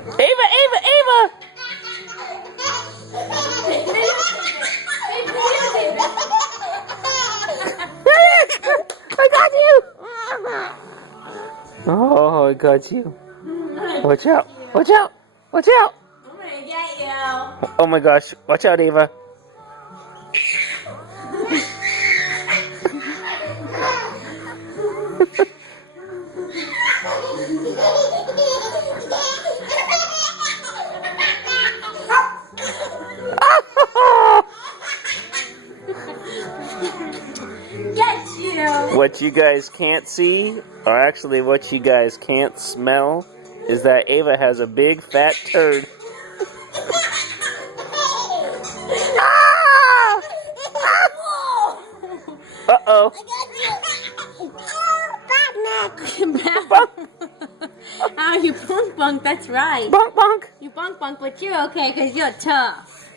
Ava, Ava, Ava! I got you! Oh, I got you. Watch out! Watch out! Watch out! I'm gonna get you. Oh my gosh! Watch out, Ava! Get you. What you guys can't see, or actually what you guys can't smell, is that Ava has a big fat turd. Uh-oh. Oh, you bunk bunk, that's right. Bonk, bonk. You bunk bunk, but you're okay because you're tough.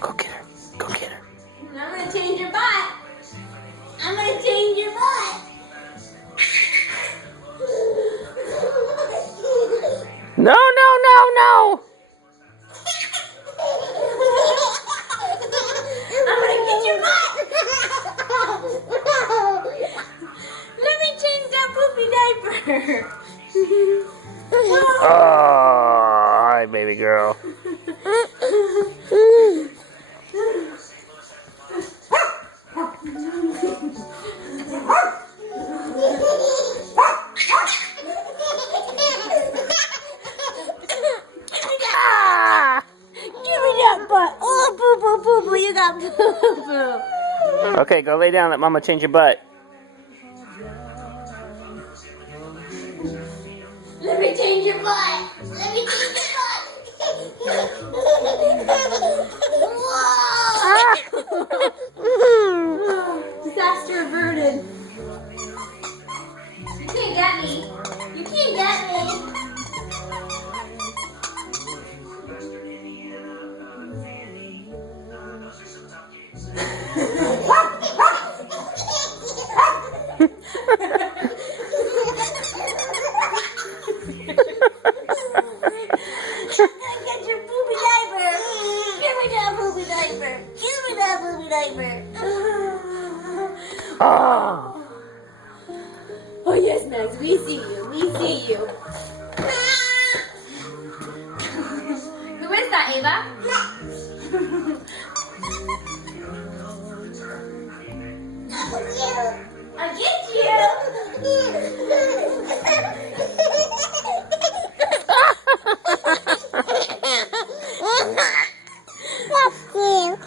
Go get her. Go get her. I'm gonna change your butt. I'm gonna change your butt. No, no, no, no. I'm gonna get your butt. Let me change that poopy diaper. Oh, hi, baby girl. Give me that butt. Oh, boo boo boo boo, you got boo boo. Okay, go lay down. Let Mama change your butt. Let me change your butt. Let me change your butt. Whoa. Disaster averted. You can't get me. You can't get me. Get your poopy diaper. Give me that poopy diaper. Give me that poopy diaper. Oh. Oh yes, Max. We see you. We see you. Who is that, Ava? I'll get you.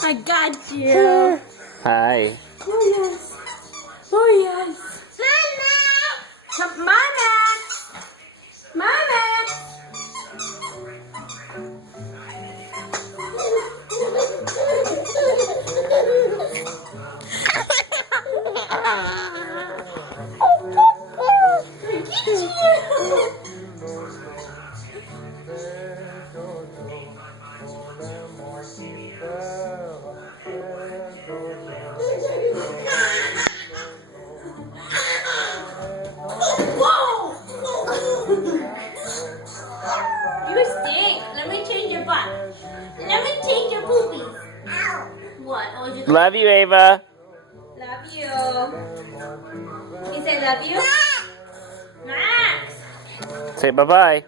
I got you. Hi. Oh yes. Oh yes. Mama. Mama. Mama. I get you. Whoa! You stink. Let me change your butt. Let me change your poopies. Ow. What? Oh, you Love you, Ava. love you. Can you say love you? Max. Say bye-bye.